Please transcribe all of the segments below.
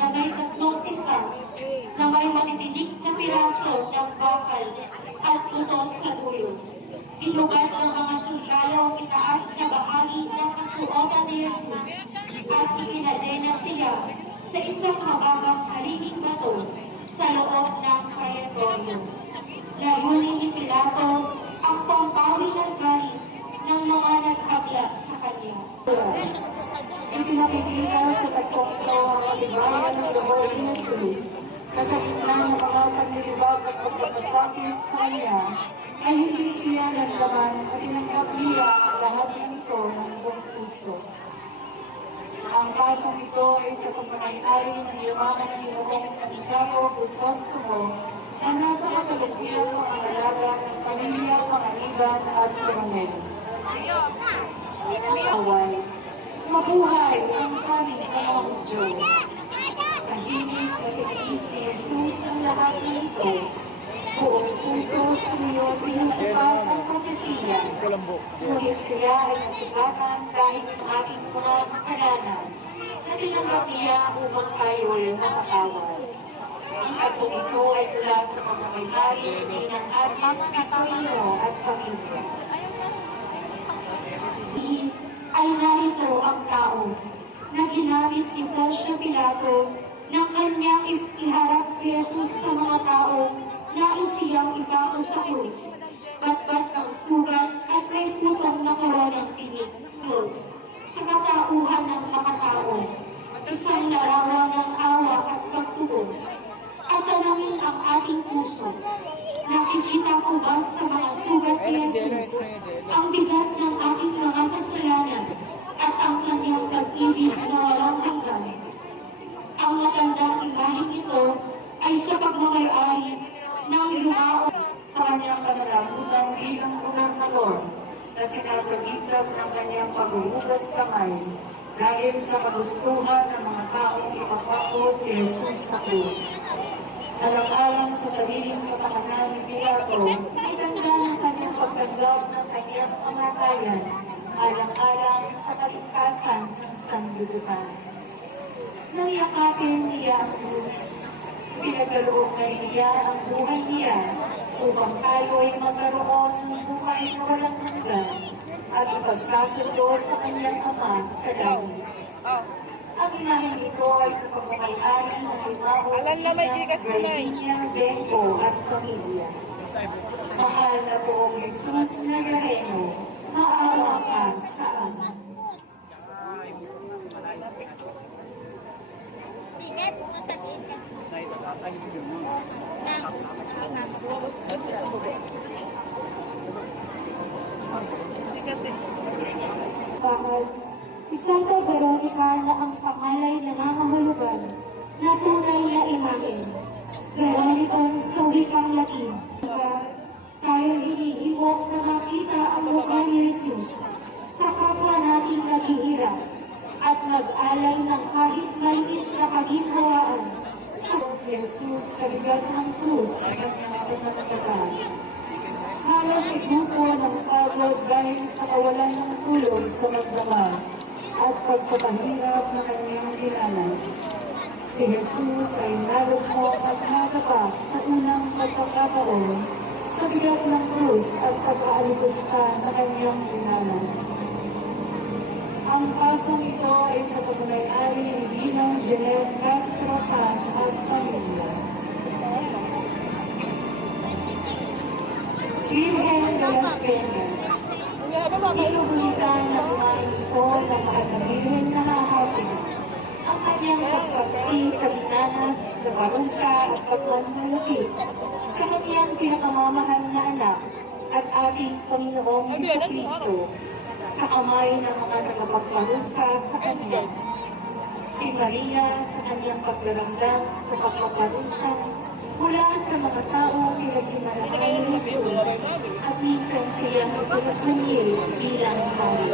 na may tatlong singkas na may matitinik na piraso ng bakal at butos sa ulo. Binugat ng mga sundalo ang itaas na bahagi ng kasuotan ni Jesus at ikinadena siya sa isang mababang halining bato sa loob ng praetoryo. Layunin ni Pilato ang pampawi ng galit ng mga naghabla sa kanya. Ipinakikita sa tagpokto ang katibayan ng loob ni Jesus na sa gitna ng mga paglilibag at pagpapasakit sa kanya ay hindi siya naglaman at tinanggap niya ang lahat ng ito ng buong puso. Ang pasang ito ay sa pagmamay-ari ng yumaman ng Ginoong Santiago Crisostomo na nasa kasalukuyan ng alaga ng pamilyang Panganiban at Coronel. Away, mabuhay ang panig ng mga Hudyo. Tahimik at inis ni Jesus ang lahat ng ito. Buong puso sumiyo pinutupad ang propesiya. Ngunit siya ay nasugatan dahil sa ating mga kasalanan na tinanggap niya upang tayo ay makatawad. Ang tatlong ito ay mula sa pagmamay-ari ng ating Espiritu at pamilya. Ay narito ang tao na ginamit ni Poncio Pilato na kanyang iharap si Jesus sa mga tao na isiyang ipako sa krus, batbat ng sugat at may putong na koronang tinik. Diyos, sa katauhan ng makatao, isang larawan ng awa at pagtubos, at tanangin ang ating puso. Nakikita ko ba sa mga sugat ni Jesus ang bigat ng aking mga kasalanan at ang kanyang pag-ibig na walang hanggan? Ang matandang imaheng ito ay sa pagmamay-ari ng yumao Sa kanyang kanalamutan bilang gobernador na sinasagisag ng kanyang paghuhugas kamay dahil sa kagustuhan ng mga taong ipapako si Jesus sa krus. Alang-alang sa sariling kapakanan ni Pilato, itanda ng kanyang pagtanggap ng kanyang kamatayan, alang-alang sa kaligtasan ng sanlibutan. Nangiyakapin niya ang krus, pinagkaloob na niya ang buhay niya upang tayo ay magkaroon ng buhay na walang hanggan at ipagkasundo sa kanyang Ama sa langit. Ang imahen ito ay sa pagmamay-ari ng limao ng Virginia, Benko at pamilya. Mahal na poong Jesus Nazareno, maawa ka sa amin. Ingat, masakit ka. Bakal, Santa Veronica na ang pangalay na nangangahulugan na tunay na imahen. Veronicon sa wikang Latin. Tayo hinihimok na makita ang mukha ni Jesus sa kapwa nating naghihirap at mag-alay ng kahit maliit na kaginhawaan sa Si Jesus sa bigat ng krus sa kanyang kasangkasan. Halos igupo ng pagod dahil sa kawalan ng tulog sa magdamag at pagpapahirap na kanyang dinanas. Si Jesus ay nalugmok at natapak sa unang pagkakataon sa bigat ng krus at pag-aalipustan na kanyang dinanas. Ang pasong ito ay sa pagmamay-ari ni Ginong Jeanette Castro Tan at pamilya. Virgen de las Peñas, inugulitan na kumain ito ng makatamihin na mahapis ang kanyang pagsaksi sa binanas, kaparusa at pagmanmalaki sa kanyang pinakamamahal na anak at ating Panginoong Jesucristo sa kamay ng mga tagapagparusa sa kanya. Si Maria sa kanyang paglaramdam sa pagpaparusa mula sa mga taong pinaghimalaan ni Jesus at minsan siya nagpapagmanyay bilang hari.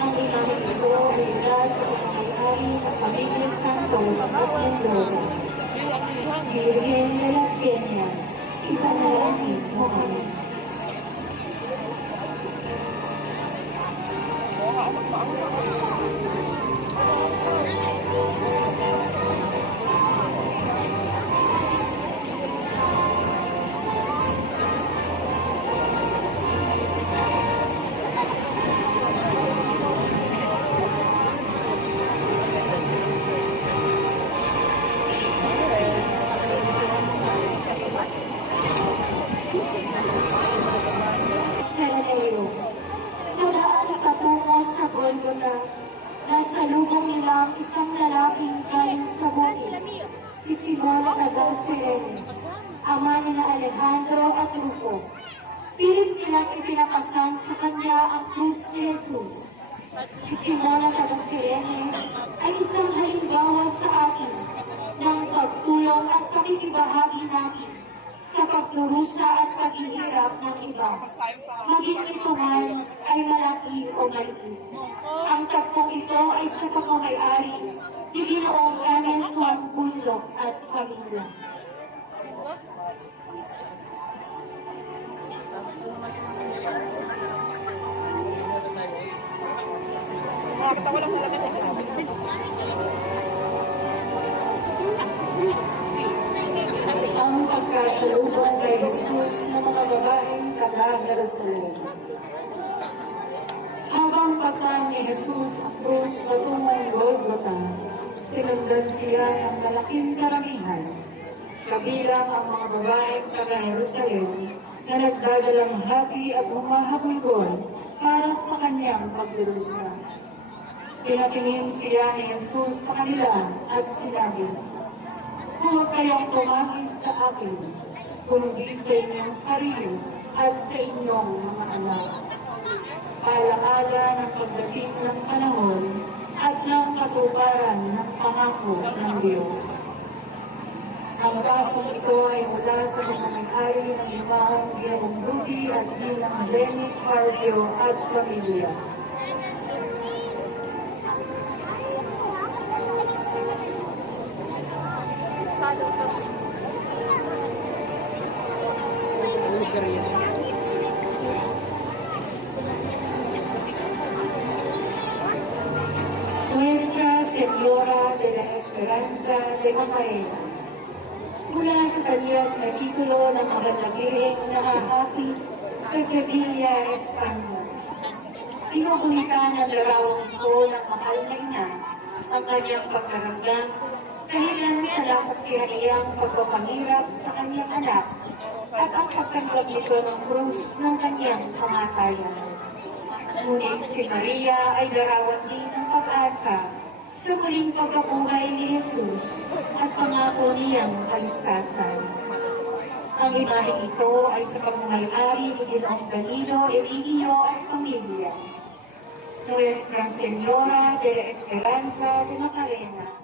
Ang imahen ito ay mula sa pagmamay-ari ng Pamilya Santos at Mendoza. Virgen de las Peñas, ipanalangin mo kami. Thank you. taga Sirene, ama nila Alejandro at Rufo. Pilit nilang ipinakasan sa kanya ang krus ni Jesus. Si Simona taga Sirene ay isang halimbawa sa atin ng pagtulong at pakikibahagi natin sa pagdurusa at paghihirap ng iba. Maging ito man ay malaki o maliit. Ang tatlong ito ay sa pagmamayari ni Ginoong Ernest Juan Bunlok at pamilya. Nakakita ko lang talaga sa Ang pagkasalubong kay Jesus ng mga babaeng taga Jerusalem. Habang pasan ni Jesus ang krus patungong Golgotha, sinundan siya ng malaking karamihan, kabilang ang mga babaeng taga Jerusalem na nagdadalang hati at humahabulgon para sa kanyang pagdurusa. Pinatingin siya ni Jesus sa kanila at sinabi, "Huwag kayong tumangis sa akin, kundi sa inyong sarili at sa inyong mga anak." Alaala ng pagdating ng panahon at ng katuparan ng pangako ng Diyos. Ang pasong ito ay mula sa mga may-ari ng limang Ginoong Rudy at Ginang Zenith Carpio at pamilya. Nuestra Señora de la Esperanza de Macarena. Mula sa kanyang natitulo ng mga nabiring nakahapis sa Sevilla, Espanya. Tinukulitan ng larawang ito ng mahal na ina ang kanyang pagkaramdam dahilan sa lasaksyaniyang pagpapahirap sa kanyang anak at ang pagtanggap nito ng krus ng kanyang kamatayan. Ngunit si Maria ay larawan din ng pag-asa sa muling pagkabuhay ni Jesus at pangako niyang kaligtasan. Ang imaheng ito ay sa pamamahay-ari ni Ginoong Danilo Emilio at pamilya. Nuestra Señora de la Esperanza de Macarena.